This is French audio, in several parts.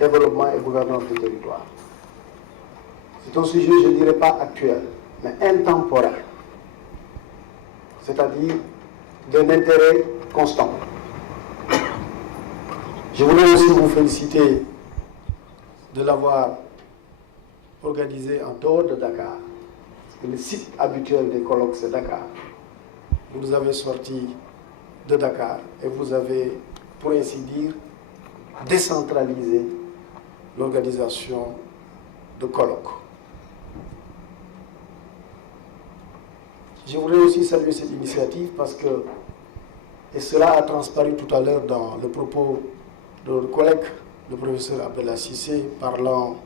développement et gouvernance du territoire. C'est un sujet, je ne dirais pas actuel, mais intemporel, c'est-à-dire d'un intérêt constant. Je voulais aussi vous féliciter de l'avoir organisé en dehors de Dakar. Le site habituel des colloques, c'est Dakar. Vous avez sorti de Dakar et vous avez, pour ainsi dire, décentralisé l'organisation de colloques. Je voudrais aussi saluer cette initiative parce que, et cela a transparu tout à l'heure dans le propos de notre collègue, le professeur Abdallah Cissé, parlant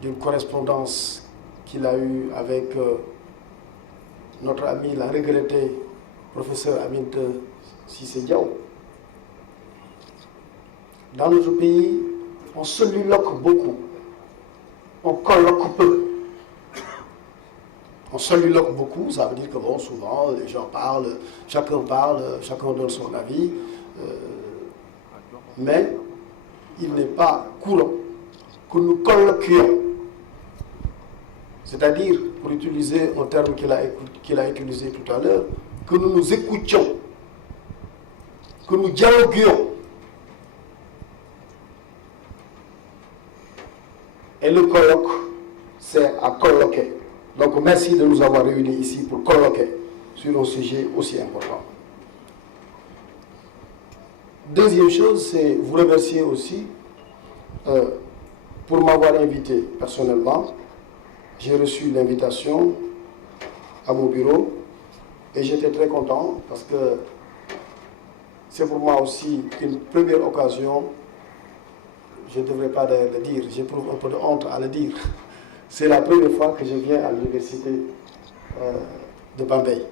d'une correspondance qu'il a eue avec notre ami, la regretté professeur Aminte Cissé Diaw. Dans notre pays, on soliloque beaucoup, on colloque peu. On soliloque beaucoup, ça veut dire que bon, souvent les gens parlent, chacun donne son avis, mais il n'est pas courant que nous colloquions. C'est-à-dire, pour utiliser un terme qu'il a utilisé tout à l'heure, que nous nous écoutions, que nous dialoguions. Et le colloque, c'est à colloquer. Donc merci de nous avoir réunis ici pour colloquer sur un sujet aussi important. Deuxième chose, c'est vous remercier aussi pour m'avoir invité personnellement. J'ai reçu l'invitation à mon bureau et j'étais très content parce que c'est pour moi aussi une première occasion. Je ne devrais pas le dire, j'éprouve un peu de honte à le dire. C'est la première fois que je viens à l'université de Bambey.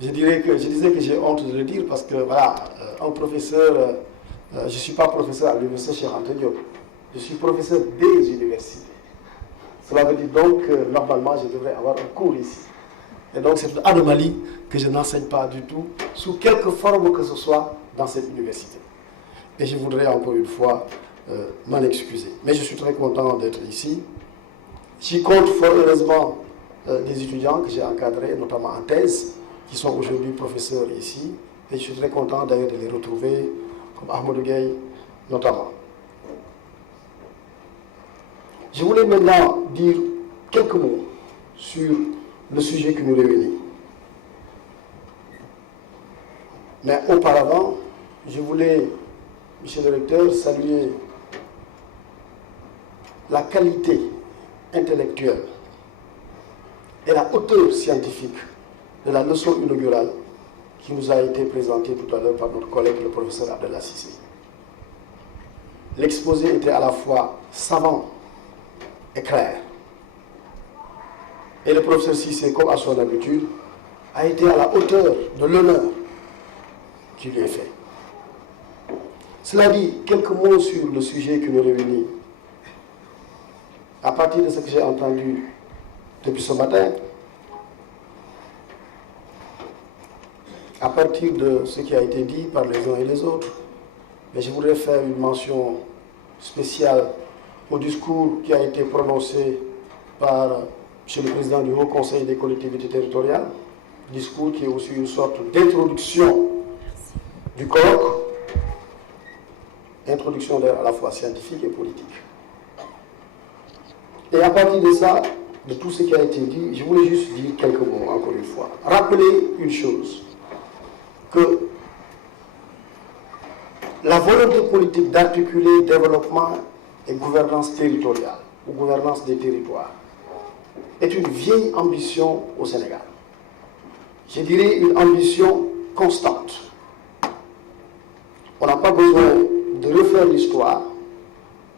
Je disais que j'ai honte de le dire parce que voilà, un professeur, je ne suis pas professeur à l'université Cheikh Anta Diop, je suis professeur des universités. Cela veut dire donc que normalement je devrais avoir un cours ici. Et donc c'est une anomalie que je n'enseigne pas du tout, sous quelque forme que ce soit dans cette université. Et je voudrais encore une fois m'en excuser. Mais je suis très content d'être ici. J'y compte fort heureusement des étudiants que j'ai encadrés, notamment en thèse, qui sont aujourd'hui professeurs ici. Et je suis très content d'ailleurs de les retrouver, comme Ahmadou Gueye notamment. Je voulais maintenant dire quelques mots sur le sujet qui nous réunit. Mais auparavant, je voulais, monsieur le recteur, saluer la qualité intellectuelle et la hauteur scientifique de la leçon inaugurale qui nous a été présentée tout à l'heure par notre collègue le professeur Abdallah Cissé. L'exposé était à la fois savant et clair. Et le professeur Cissé, comme à son habitude, a été à la hauteur de l'honneur qui lui est fait. Cela dit, quelques mots sur le sujet qui nous réunit. À partir de ce que j'ai entendu depuis ce matin, à partir de ce qui a été dit par les uns et les autres, mais je voudrais faire une mention spéciale au discours qui a été prononcé par M. le Président du Haut Conseil des collectivités territoriales, discours qui est aussi une sorte d'introduction du colloque, introduction à la fois scientifique et politique. Et à partir de ça, de tout ce qui a été dit, je voulais juste dire quelques mots, encore une fois. Rappeler une chose, que la volonté politique d'articuler développement et gouvernance territoriale, ou gouvernance des territoires, est une vieille ambition au Sénégal. Je dirais une ambition constante. On n'a pas besoin de refaire l'histoire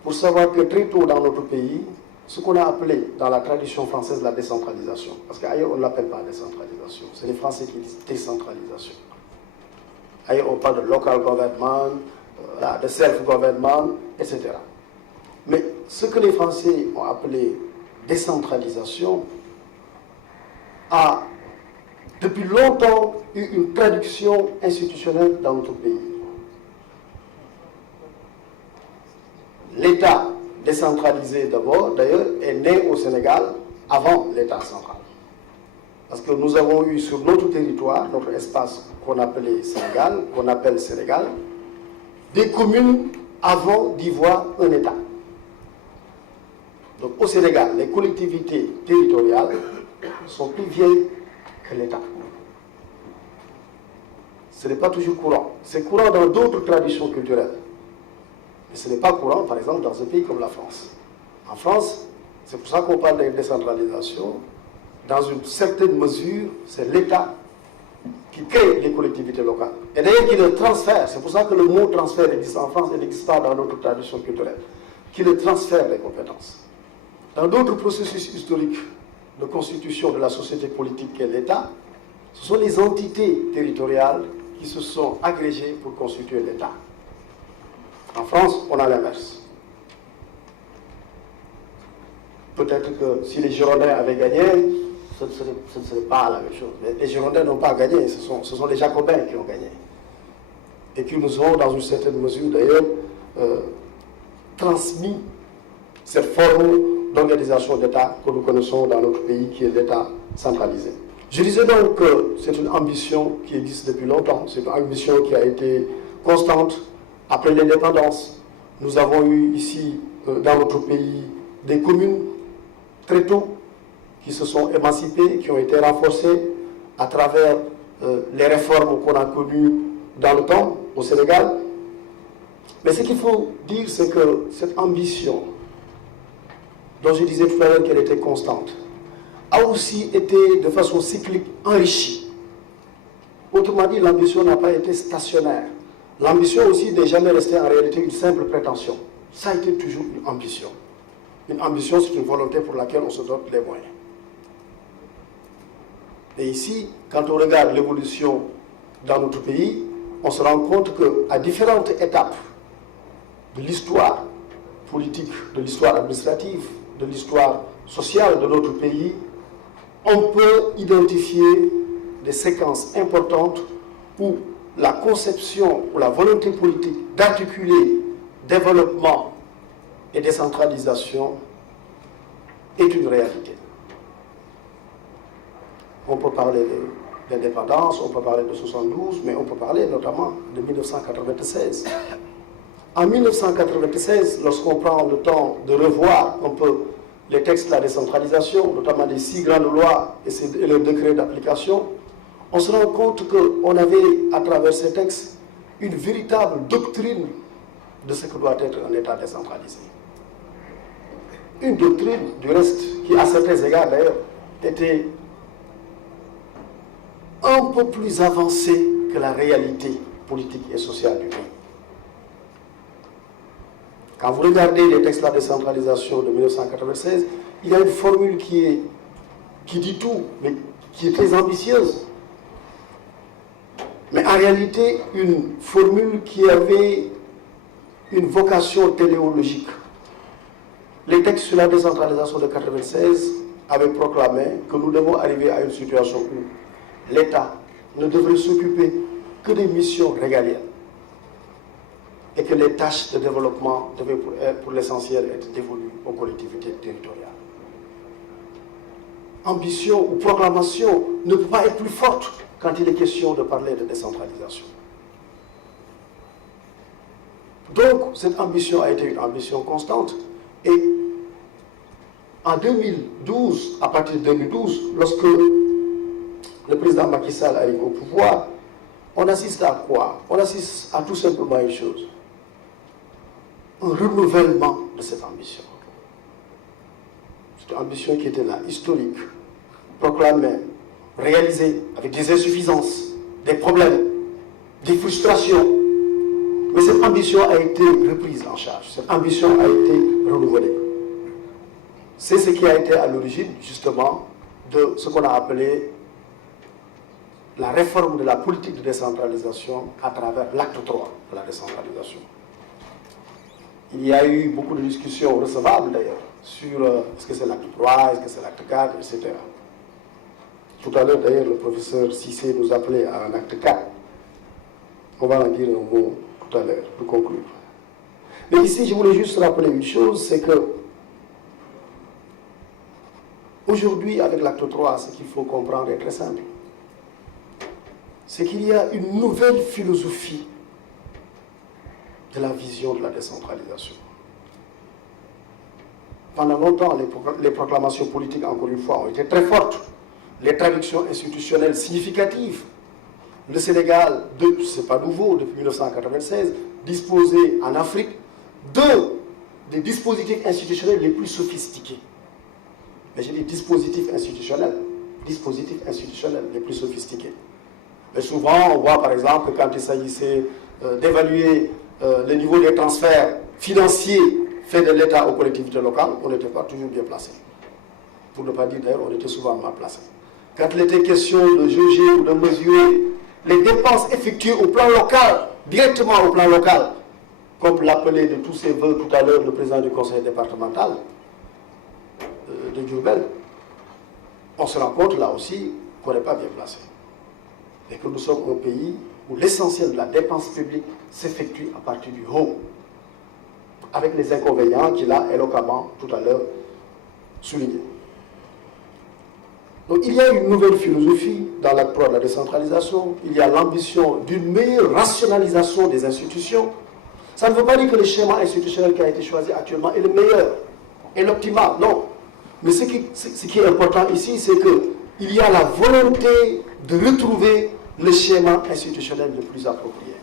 pour savoir que très tôt dans notre pays, ce qu'on a appelé dans la tradition française la décentralisation, parce qu'ailleurs on ne l'appelle pas décentralisation, c'est les Français qui disent décentralisation. Ailleurs on parle de local government, de self-government, etc. Mais ce que les Français ont appelé décentralisation a depuis longtemps eu une traduction institutionnelle dans notre pays. décentralisé d'abord, d'ailleurs, est né au Sénégal avant l'État central. Parce que nous avons eu sur notre territoire, notre espace qu'on appelait Sénégal, qu'on appelle Sénégal, des communes avant d'y voir un État. Donc au Sénégal, les collectivités territoriales sont plus vieilles que l'État. Ce n'est pas toujours courant. C'est courant dans d'autres traditions culturelles. Mais ce n'est pas courant, par exemple, dans un pays comme la France. En France, c'est pour ça qu'on parle de décentralisation. Dans une certaine mesure, c'est l'État qui crée les collectivités locales. Et d'ailleurs, qui le transfère. C'est pour ça que le mot transfert existe en France et n'existe pas dans d'autres traditions culturelles. Qui le transfère les compétences. Dans d'autres processus historiques de constitution de la société politique qu'est l'État, ce sont les entités territoriales qui se sont agrégées pour constituer l'État. En France, on a l'inverse. Peut-être que si les Girondins avaient gagné, ce ne serait pas la même chose. Mais les Girondins n'ont pas gagné, ce sont les Jacobins qui ont gagné. Et qui nous ont, dans une certaine mesure d'ailleurs, transmis cette forme d'organisation d'État que nous connaissons dans notre pays, qui est l'État centralisé. Je disais donc que c'est une ambition qui existe depuis longtemps, c'est une ambition qui a été constante après l'indépendance. Nous avons eu ici, dans notre pays, des communes très tôt qui se sont émancipées, qui ont été renforcées à travers les réformes qu'on a connues dans le temps au Sénégal. Mais ce qu'il faut dire, c'est que cette ambition, dont je disais tout à l'heure qu'elle était constante, a aussi été de façon cyclique enrichie. Autrement dit, l'ambition n'a pas été stationnaire. L'ambition aussi n'est jamais restée en réalité une simple prétention. Ça a été toujours une ambition. Une ambition, c'est une volonté pour laquelle on se donne les moyens. Et ici, quand on regarde l'évolution dans notre pays, on se rend compte qu'à différentes étapes de l'histoire politique, de l'histoire administrative, de l'histoire sociale de notre pays, on peut identifier des séquences importantes où la conception ou la volonté politique d'articuler développement et décentralisation est une réalité. On peut parler d'indépendance, on peut parler de 72, mais on peut parler notamment de 1996. En 1996, lorsqu'on prend le temps de revoir un peu les textes de la décentralisation, notamment les 6 grandes lois et leurs décrets d'application, on se rend compte qu'on avait, à travers ces textes, une véritable doctrine de ce que doit être un État décentralisé. Une doctrine, du reste, qui à certains égards d'ailleurs, était un peu plus avancée que la réalité politique et sociale du pays. Quand vous regardez les textes de la décentralisation de 1996, il y a une formule qui dit tout, mais qui est très ambitieuse. Mais en réalité, une formule qui avait une vocation téléologique. Les textes sur la décentralisation de 1996 avaient proclamé que nous devons arriver à une situation où l'État ne devrait s'occuper que des missions régaliennes et que les tâches de développement devaient pour l'essentiel être dévolues aux collectivités territoriales. Ambition ou proclamation ne peut pas être plus forte quand il est question de parler de décentralisation. Donc, cette ambition a été une ambition constante. Et en 2012, à partir de 2012, lorsque le président Macky Sall arrive au pouvoir, on assiste à quoi? On assiste à tout simplement une chose: un renouvellement de cette ambition. Cette ambition qui était là, historique, proclamée, réalisée avec des insuffisances, des problèmes, des frustrations. Mais cette ambition a été reprise en charge, cette ambition a été renouvelée. C'est ce qui a été à l'origine, justement, de ce qu'on a appelé la réforme de la politique de décentralisation à travers l'acte 3 de la décentralisation. Il y a eu beaucoup de discussions recevables d'ailleurs sur est-ce que c'est l'acte 3, est-ce que c'est l'acte 4, etc. Tout à l'heure d'ailleurs le professeur Cissé nous appelait à un acte 4. On va en dire un mot tout à l'heure pour conclure. Mais ici, je voulais juste rappeler une chose, c'est que aujourd'hui, avec l'acte 3, ce qu'il faut comprendre est très simple. C'est qu'il y a une nouvelle philosophie de la vision de la décentralisation. Pendant longtemps, les proclamations politiques, encore une fois, ont été très fortes. Les traductions institutionnelles significatives. Le Sénégal, ce n'est pas nouveau, depuis 1996, disposait en Afrique des dispositifs institutionnels les plus sophistiqués. Mais j'ai dit dispositifs institutionnels les plus sophistiqués. Mais souvent, on voit par exemple que quand il s'agissait d'évaluer le niveau des transferts financiers faits de l'État aux collectivités locales, on n'était pas toujours bien placé. Pour ne pas dire d'ailleurs, on était souvent mal placé. Quand il était question de juger ou de mesurer les dépenses effectuées au plan local, directement au plan local, comme l'appelait de tous ses voeux tout à l'heure le président du conseil départemental de Diourbel, on se rend compte là aussi qu'on n'est pas bien placé. Et que nous sommes un pays où l'essentiel de la dépense publique s'effectue à partir du haut, avec les inconvénients qu'il a éloquemment tout à l'heure soulignés. Donc il y a une nouvelle philosophie dans l'acte 3 de la décentralisation. Il y a l'ambition d'une meilleure rationalisation des institutions. Ça ne veut pas dire que le schéma institutionnel qui a été choisi actuellement est le meilleur, est l'optimal, non. Mais ce qui est important ici, c'est qu'il y a la volonté de retrouver le schéma institutionnel le plus approprié.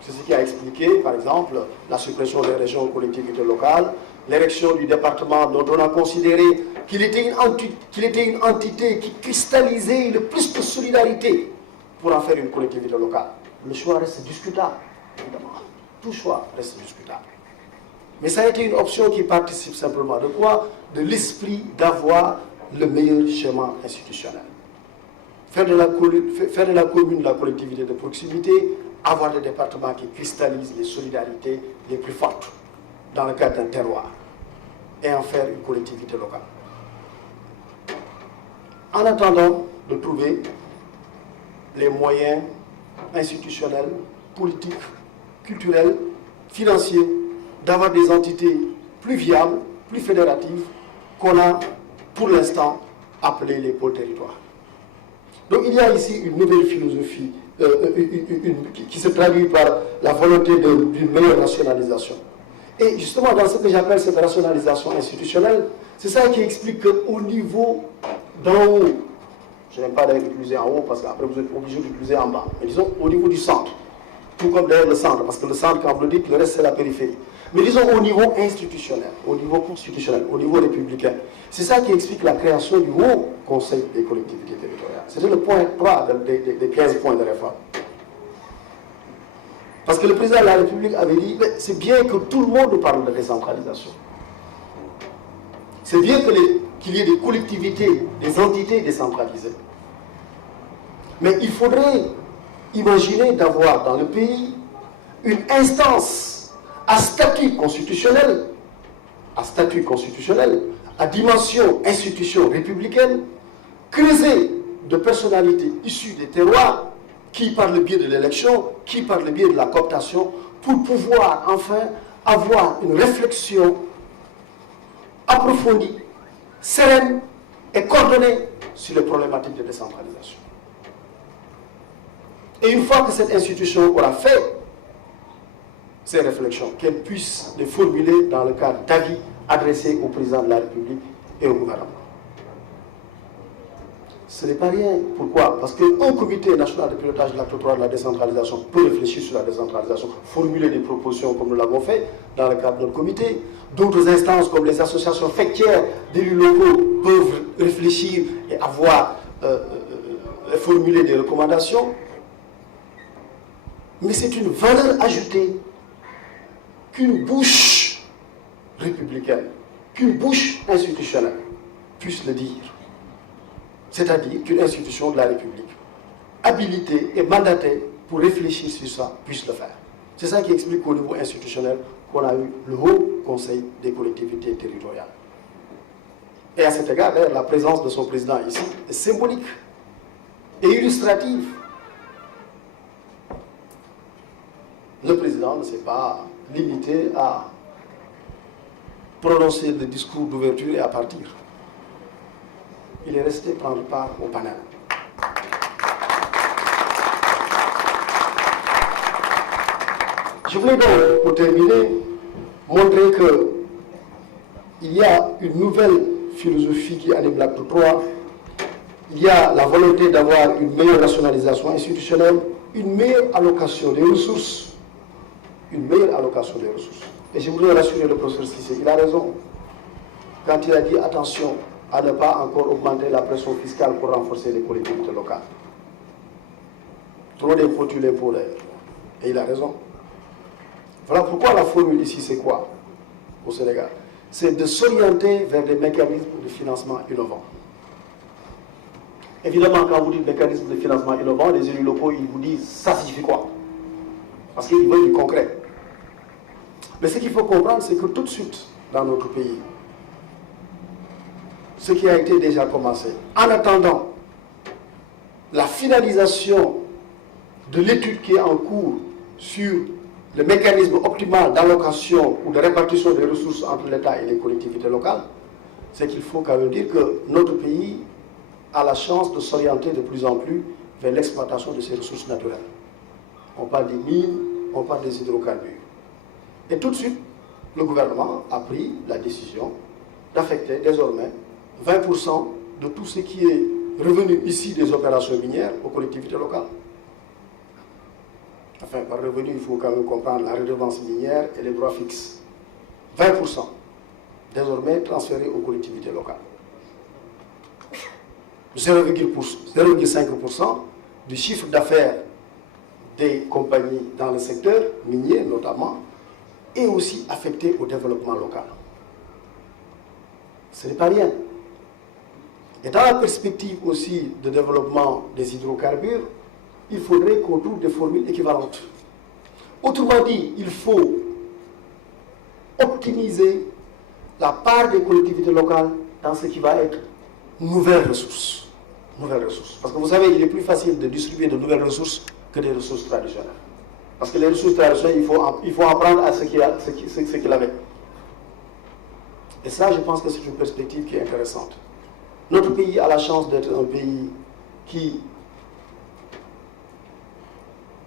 C'est ce qui a expliqué, par exemple, la suppression des régions aux collectivités locales, l'érection du département dont on a considéré qu'il était une entité qui cristallisait le plus de solidarité pour en faire une collectivité locale. Le choix reste discutable, évidemment. Tout choix reste discutable. Mais ça a été une option qui participe simplement de quoi? De l'esprit d'avoir le meilleur schéma institutionnel. Faire de la commune la collectivité de proximité, avoir des départements qui cristallisent les solidarités les plus fortes dans le cadre d'un terroir et en faire une collectivité locale. En attendant de trouver les moyens institutionnels, politiques, culturels, financiers, d'avoir des entités plus viables, plus fédératives, qu'on a pour l'instant appelées les pôles territoires. Donc il y a ici une nouvelle philosophie qui se traduit par la volonté d'une meilleure rationalisation. Et justement, dans ce que j'appelle cette rationalisation institutionnelle, c'est ça qui explique qu'au niveau d'en haut, je n'aime pas d'ailleurs utiliser en haut parce qu'après vous êtes obligé d'utiliser en bas, mais disons au niveau du centre, tout comme d'ailleurs le centre, parce que le centre, quand vous le dites, le reste c'est la périphérie. Mais disons au niveau institutionnel, au niveau constitutionnel, au niveau républicain. C'est ça qui explique la création du Haut Conseil des collectivités territoriales. C'était le point 3 des 15 points de réforme. Parce que le président de la République avait dit, c'est bien que tout le monde parle de décentralisation. C'est bien qu'il y ait des collectivités, des entités décentralisées. Mais il faudrait imaginer d'avoir dans le pays une instance à statut constitutionnel, à dimension institution républicaine, creusée de personnalités issues des terroirs, qui par le biais de l'élection, qui par le biais de la cooptation, pour pouvoir enfin avoir une réflexion approfondie, sereine et coordonnée sur les problématiques de décentralisation. Et une fois que cette institution aura fait ces réflexions, qu'elle puisse les formuler dans le cadre d'avis adressés au président de la République et au gouvernement. Ce n'est pas rien. Pourquoi? Parce qu'un comité national de pilotage de l'acte 3 de la décentralisation peut réfléchir sur la décentralisation, formuler des propositions comme nous l'avons fait dans le cadre de notre comité. D'autres instances comme les associations faîtières d'élus locaux peuvent réfléchir et formuler des recommandations. Mais c'est une valeur ajoutée qu'une bouche républicaine, qu'une bouche institutionnelle puisse le dire. C'est-à-dire qu'une institution de la République, habilitée et mandatée pour réfléchir sur ça, puisse le faire. C'est ça qui explique qu'au niveau institutionnel, qu'on a eu le Haut Conseil des collectivités territoriales. Et à cet égard, la présence de son président ici est symbolique et illustrative. Le président ne s'est pas limité à prononcer des discours d'ouverture et à partir. Il est resté prendre part au panel. Je voulais donc, pour terminer, montrer qu'il y a une nouvelle philosophie qui anime l'acte 3. Il y a la volonté d'avoir une meilleure rationalisation institutionnelle, une meilleure allocation des ressources. Une meilleure allocation des ressources. Et je voulais rassurer le professeur Cissé, il a raison quand il a dit attention à ne pas encore augmenter la pression fiscale pour renforcer les collectivités locales. Trop d'impôts tue l'impôt d'ailleurs. Et il a raison. Voilà pourquoi la formule ici, c'est quoi au Sénégal? C'est de s'orienter vers des mécanismes de financement innovants. Évidemment, quand vous dites mécanisme de financement innovant, les élus locaux, ils vous disent ça signifie quoi? Parce qu'ils veulent du concret. Mais ce qu'il faut comprendre, c'est que tout de suite, dans notre pays, ce qui a été déjà commencé, en attendant la finalisation de l'étude qui est en cours sur le mécanisme optimal d'allocation ou de répartition des ressources entre l'État et les collectivités locales, c'est qu'il faut quand même dire que notre pays a la chance de s'orienter de plus en plus vers l'exploitation de ses ressources naturelles. On parle des mines, on parle des hydrocarbures. Et tout de suite, le gouvernement a pris la décision d'affecter désormais 20% de tout ce qui est revenu ici des opérations minières aux collectivités locales. Enfin, par revenu, il faut quand même comprendre la redevance minière et les droits fixes. 20% désormais transférés aux collectivités locales. 0,5% du chiffre d'affaires des compagnies dans le secteur minier notamment est aussi affecté au développement local. Ce n'est pas rien. Et dans la perspective aussi de développement des hydrocarbures, il faudrait qu'on trouve des formules équivalentes. Autrement dit, il faut optimiser la part des collectivités locales dans ce qui va être nouvelles ressources. Nouvelles ressources. Parce que vous savez, il est plus facile de distribuer de nouvelles ressources que des ressources traditionnelles. Parce que les ressources traditionnelles, il faut apprendre à ce qu'il avait. Et ça, je pense que c'est une perspective qui est intéressante. Notre pays a la chance d'être un pays qui,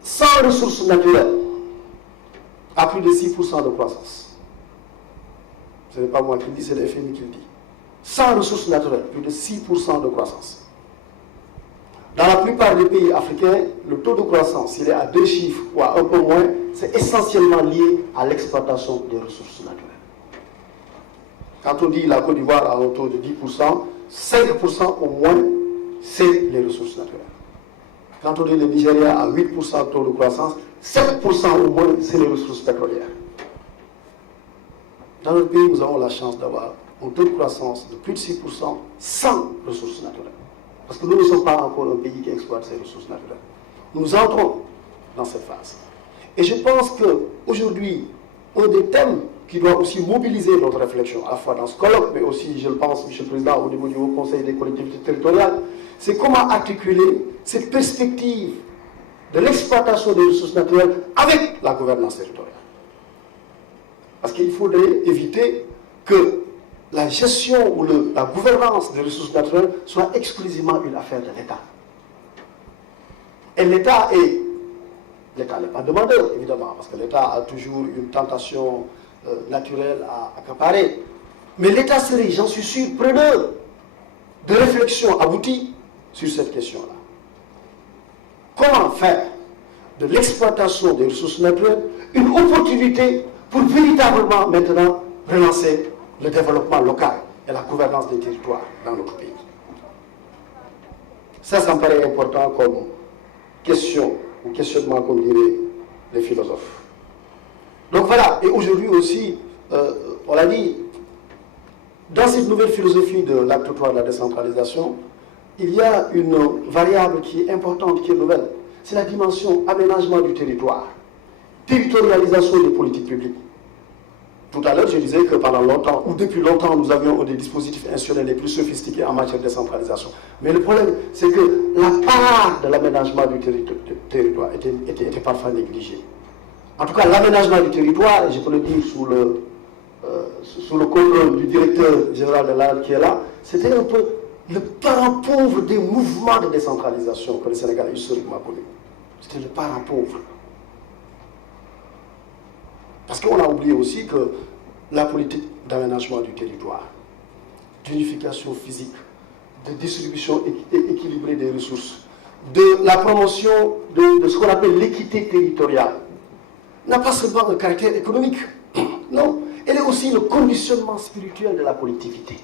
sans ressources naturelles, a plus de 6% de croissance. Ce n'est pas moi qui le dis, c'est le FMI qui le dit. Sans ressources naturelles, plus de 6% de croissance. Dans la plupart des pays africains, le taux de croissance, s'il est à 2 chiffres ou à un peu moins, c'est essentiellement lié à l'exploitation des ressources naturelles. Quand on dit la Côte d'Ivoire a un taux de 10%, 5% au moins, c'est les ressources naturelles. Quand on dit le Nigeria a 8% de taux de croissance, 7% au moins, c'est les ressources pétrolières. Dans notre pays, nous avons la chance d'avoir un taux de croissance de plus de 6% sans ressources naturelles. Parce que nous ne sommes pas encore un pays qui exploite ses ressources naturelles. Nous entrons dans cette phase. Et je pense qu'aujourd'hui, un des thèmes qui doit aussi mobiliser notre réflexion, à la fois dans ce colloque, mais aussi, je le pense, M. le Président, au niveau du Haut Conseil des collectivités territoriales, c'est comment articuler cette perspective de l'exploitation des ressources naturelles avec la gouvernance territoriale. Parce qu'il faudrait éviter que la gestion ou la gouvernance des ressources naturelles soit exclusivement une affaire de l'État. Et l'État n'est pas demandeur, évidemment, parce que l'État a toujours une tentation naturelle à accaparer. Mais l'État serait, j'en suis sûr, preneur de réflexions abouties sur cette question-là. Comment faire de l'exploitation des ressources naturelles une opportunité pour véritablement maintenant relancer le développement local et la gouvernance des territoires dans notre pays. Ça me paraît important comme question, ou questionnement, comme diraient les philosophes. Donc voilà, et aujourd'hui aussi, on l'a dit, dans cette nouvelle philosophie de l'acte 3 de la décentralisation, il y a une variable qui est importante, qui est nouvelle. C'est la dimension aménagement du territoire, territorialisation des politiques publiques. Tout à l'heure, je disais que pendant longtemps, ou depuis longtemps, nous avions des dispositifs institutionnels les plus sophistiqués en matière de décentralisation. Mais le problème, c'est que la part de l'aménagement du territoire était parfois négligée. en tout cas l'aménagement du territoire, et je peux le dire sous le contrôle du directeur général de l'ANR qui est là, c'était un peu le parent pauvre des mouvements de décentralisation que le Sénégal a historiquement connu. C'était le parent pauvre. Parce qu'on a oublié aussi que la politique d'aménagement du territoire, d'unification physique, de distribution équilibrée des ressources, de la promotion de ce qu'on appelle l'équité territoriale, n'a pas seulement un caractère économique. Non, elle est aussi le conditionnement spirituel de la collectivité.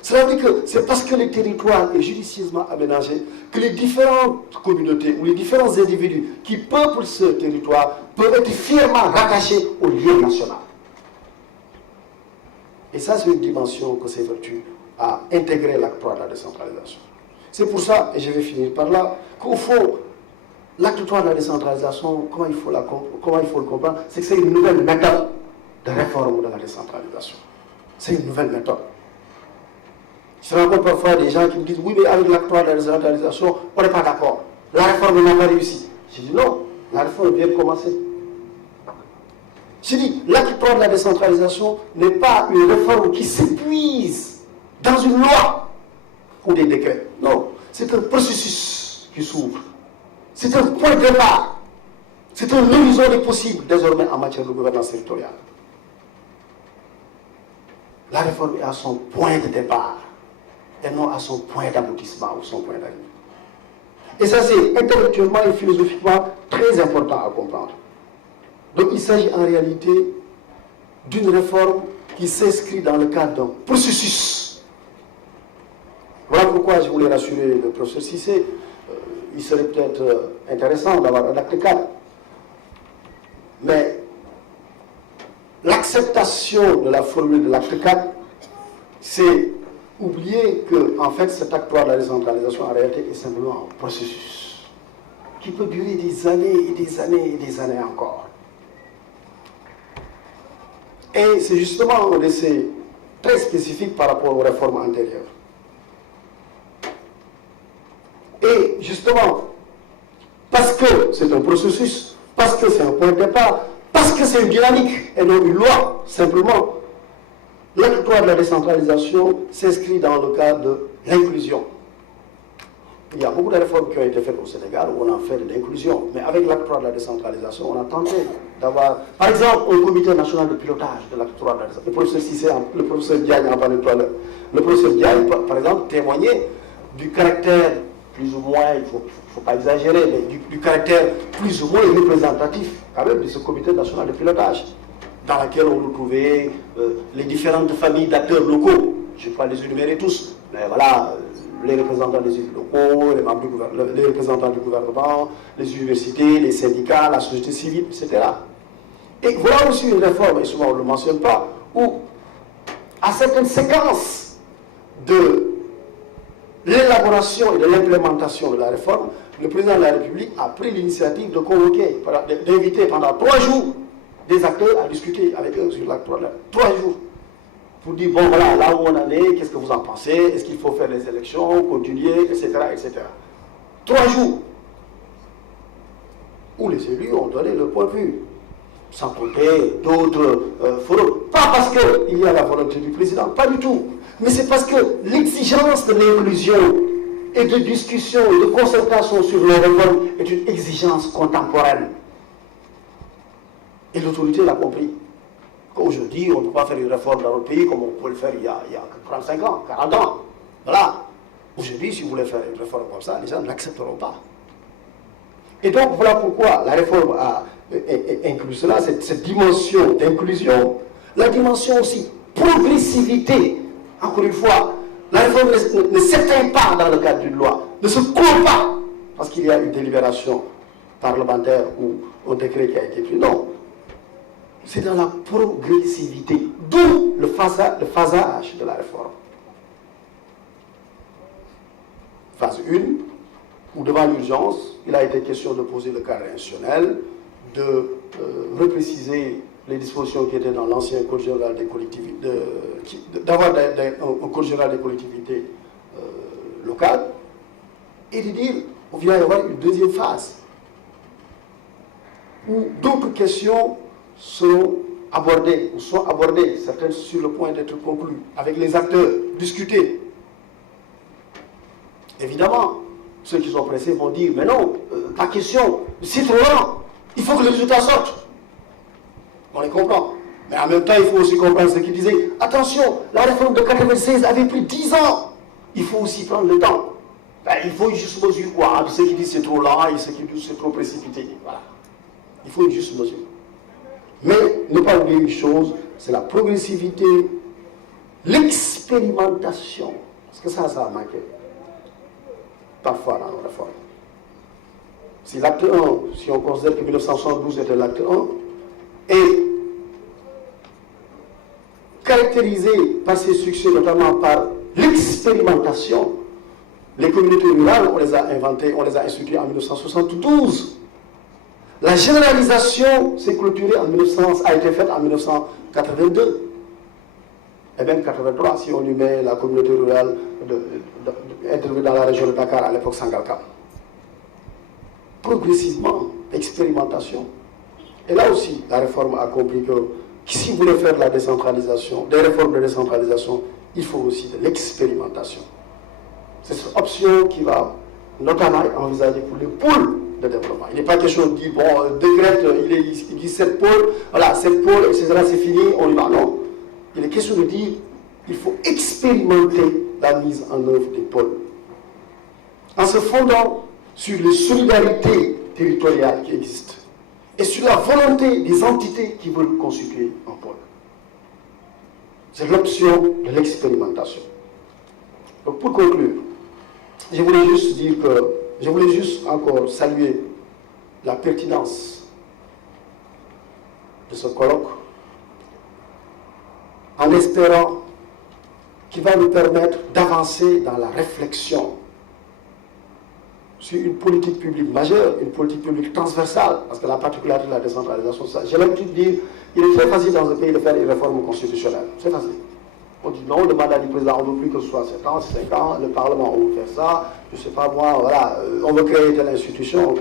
Cela veut dire que c'est parce que le territoire est judicieusement aménagé que les différentes communautés ou les différents individus qui peuplent ce territoire peuvent être fièrement rattachés au lien national. Et ça, c'est une dimension que s'évertue à intégrer l'acte 3 de la décentralisation. C'est pour ça, et je vais finir par là, qu'au fond, l'acte 3 de la décentralisation, comment il faut le comprendre, c'est que c'est une nouvelle méthode de réforme de la décentralisation. C'est une nouvelle méthode. Je rencontre parfois des gens qui me disent oui, mais avec l'acte 3 de la décentralisation, on n'est pas d'accord. La réforme n'a pas réussi. Je dis non, la réforme vient de commencer. Je dis l'acte 3 de la décentralisation n'est pas une réforme qui s'épuise dans une loi ou des décrets. Non, c'est un processus qui s'ouvre. C'est un point de départ. C'est un horizon des possibles désormais en matière de gouvernance territoriale. La réforme est à son point de départ et non à son point d'aboutissement ou son point d'arrivée. Et ça, c'est intellectuellement et philosophiquement très important à comprendre. Donc, il s'agit en réalité d'une réforme qui s'inscrit dans le cadre d'un processus. Voilà pourquoi je voulais rassurer le professeur Cissé. Il serait peut-être intéressant d'avoir un acte 4. Mais l'acceptation de la formule de l'acte 4, c'est oublier que, en fait, cet acte 3 de la décentralisation, en réalité, est simplement un processus qui peut durer des années et des années et des années encore. Et c'est justement un essai très spécifique par rapport aux réformes antérieures. Et justement, parce que c'est un processus, parce que c'est un point de départ, parce que c'est une dynamique et non une loi, simplement, l'acte 3 de la décentralisation s'inscrit dans le cadre de l'inclusion. Il y a beaucoup de réformes qui ont été faites au Sénégal où on a fait de l'inclusion, mais avec l'acte 3 de la décentralisation, on a tenté d'avoir, par exemple, un comité national de pilotage de l'acte 3 de la décentralisation. Le professeur Cissé, le professeur Diagne en parlait tout à l'heure. Le professeur Diagne, par exemple, témoignait du caractère plus ou moins, il ne faut pas exagérer, mais du caractère plus ou moins représentatif quand même de ce comité national de pilotage, dans lequel on retrouvait les différentes familles d'acteurs locaux. Je ne vais pas les énumérer tous, mais voilà, les représentants des élus locaux, les représentants du gouvernement, les universités, les syndicats, la société civile, etc. Et voilà aussi une réforme, et souvent on ne le mentionne pas, où à certaines séquences de l'élaboration et de l'implémentation de la réforme, le président de la République a pris l'initiative de convoquer, d'inviter pendant 3 jours des acteurs à discuter avec eux sur l'acte 3. 3 jours. Pour dire, bon voilà, là où on en est, qu'est-ce que vous en pensez, est-ce qu'il faut faire les élections, continuer, etc., etc. 3 jours. Où les élus ont donné leur point de vue. Sans compter d'autres forums. Pas parce qu'il y a la volonté du président, pas du tout. Mais c'est parce que l'exigence de l'inclusion et de discussion et de concertation sur les réformes est une exigence contemporaine. Et l'autorité l'a compris. Aujourd'hui, on ne peut pas faire une réforme dans notre pays comme on pouvait le faire il y a 35 ans, 40 ans. Voilà. Aujourd'hui, si vous voulez faire une réforme comme ça, les gens ne l'accepteront pas. Et donc, voilà pourquoi la réforme a inclus cela, cette dimension d'inclusion, la dimension aussi progressivité. Encore une fois, la réforme ne s'éteint pas dans le cadre d'une loi, ne se court pas parce qu'il y a une délibération parlementaire ou un décret qui a été pris. Non. C'est dans la progressivité, d'où le phasage de la réforme. Phase 1, où devant l'urgence, il a été question de poser le cadre institutionnel, de repréciser les dispositions qui étaient dans l'ancien Code général des collectivités, d'avoir un Code général des collectivités locales, et de dire, il va y avoir une deuxième phase. où d'autres questions seront abordées, ou sont abordées, certaines sur le point d'être conclues, avec les acteurs, discutées. Évidemment, ceux qui sont pressés vont dire, mais non, pas question, c'est trop lent, il faut que les résultats sortent. On les comprend. Mais en même temps, il faut aussi comprendre ce qu'ils disaient. Attention, la réforme de 1996 avait pris 10 ans. Il faut aussi prendre le temps. Ben, il faut une juste mesure. Wow, ceux qui disent c'est trop lent et ceux qui disent c'est trop précipité. Voilà. Il faut une juste mesure. Mais ne pas oublier une chose, c'est la progressivité, l'expérimentation. Parce que ça a manqué. Parfois dans nos réformes. Si l'acte 1, si on considère que 1972 était l'acte 1, est caractérisé par ses succès, notamment par l'expérimentation, les communautés rurales, on les a inventées, on les a instituées en 1972. La généralisation s'est clôturée en 1900, a été faite en 1982. Et même 83, si on lui met la communauté rurale intervenue dans la région de Dakar, à l'époque Sangalkam. Progressivement, expérimentation. Et là aussi, la réforme a compris que si vous voulez faire de la décentralisation, des réformes de décentralisation, il faut aussi de l'expérimentation. C'est cette option qui va notamment être envisagée pour les pôles de développement. Il n'est pas question de dire, bon, décrète, il dit 7 pôles, voilà, 7 pôles, etc., c'est fini, on y va. Non. Il est question de dire, il faut expérimenter la mise en œuvre des pôles. En se fondant sur les solidarités territoriales qui existent et sur la volonté des entités qui veulent constituer un pôle. C'est l'option de l'expérimentation. Donc pour conclure, je voulais juste encore saluer la pertinence de ce colloque en espérant qu'il va nous permettre d'avancer dans la réflexion sur une politique publique majeure, une politique publique transversale, parce que la particularité de la décentralisation, j'ai l'habitude de dire, il est très facile dans un pays de faire une réforme constitutionnelle. C'est facile. On dit non, le mandat du président, on ne veut plus que ce soit 7 ans, 5 ans, le Parlement, on veut faire ça, je ne sais pas moi, voilà, on veut créer telle institution.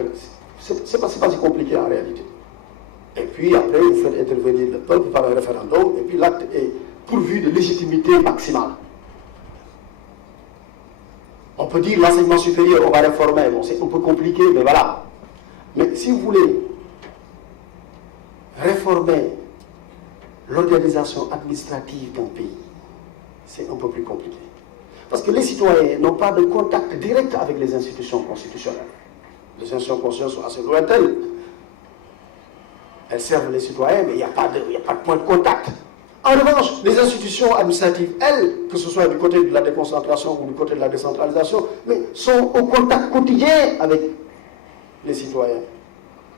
C'est pas si compliqué en réalité. Et puis après, vous faites intervenir le peuple par un référendum, et puis l'acte est pourvu de légitimité maximale. On peut dire l'enseignement supérieur, on va réformer, bon, c'est un peu compliqué, mais voilà. Mais si vous voulez réformer l'organisation administrative d'un pays, c'est un peu plus compliqué. Parce que les citoyens n'ont pas de contact direct avec les institutions constitutionnelles. Les institutions constitutionnelles sont assez lointaines. Elles servent les citoyens, mais il n'y a pas de point de contact. En revanche, les institutions administratives, elles, que ce soit du côté de la déconcentration ou du côté de la décentralisation, mais sont au contact quotidien avec les citoyens.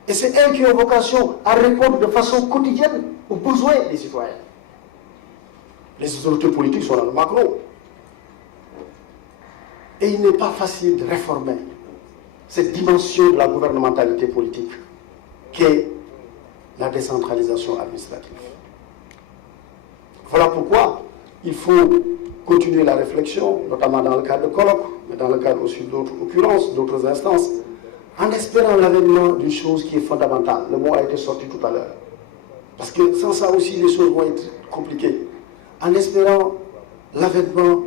Et c'est elles qui ont vocation à répondre de façon quotidienne aux besoins des citoyens. Les autorités politiques sont dans le macro. Et il n'est pas facile de réformer cette dimension de la gouvernementalité politique qu'est la décentralisation administrative. Voilà pourquoi il faut continuer la réflexion, notamment dans le cadre de colloques, mais dans le cadre aussi d'autres occurrences, d'autres instances, en espérant l'avènement d'une chose qui est fondamentale. Le mot a été sorti tout à l'heure. Parce que sans ça aussi, les choses vont être compliquées. En espérant l'avènement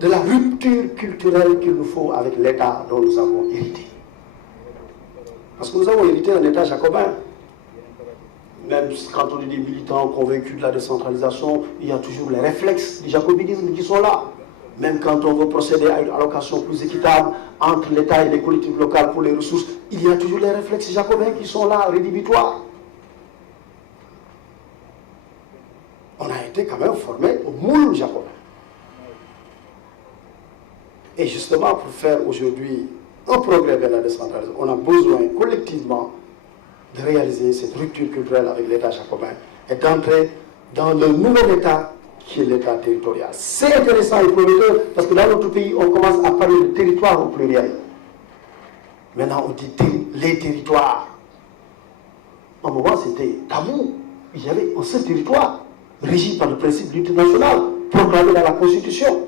de la rupture culturelle qu'il nous faut avec l'État dont nous avons hérité. Parce que nous avons hérité un État jacobin. Même quand on est des militants convaincus de la décentralisation, il y a toujours les réflexes du jacobinisme qui sont là. Même quand on veut procéder à une allocation plus équitable entre l'État et les collectivités locales pour les ressources, il y a toujours les réflexes jacobins qui sont là, rédhibitoires. On a été quand même formé au moule jacobin. Et justement, pour faire aujourd'hui un progrès vers la décentralisation, on a besoin collectivement de réaliser cette rupture culturelle avec l'État jacobin et d'entrer dans le nouvel État qui est l'État territorial. C'est intéressant et prometteur parce que dans notre pays, on commence à parler de territoire au pluriel. Maintenant, on dit les territoires. À un moment, c'était tabou. Il y avait un seul territoire régi par le principe d'unité nationale, proclamé dans la Constitution.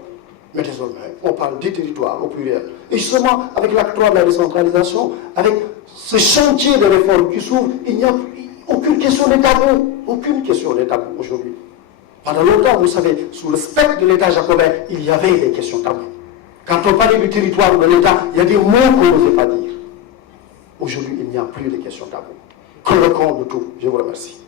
Mais désormais, on parle des territoires au pluriel. Et justement, avec l'acte 3 de la décentralisation, avec ce chantier de réforme qui s'ouvre, il n'y a aucune question des tabous. Aucune question des tabous aujourd'hui. Pendant longtemps, vous savez, sous le spectre de l'État jacobin, il y avait des questions tabous. Quand on parlait du territoire ou de l'État, il y a des mots qu'on n'osait pas dire. Aujourd'hui, il n'y a plus de questions tabous. Que le compte de tout. Je vous remercie.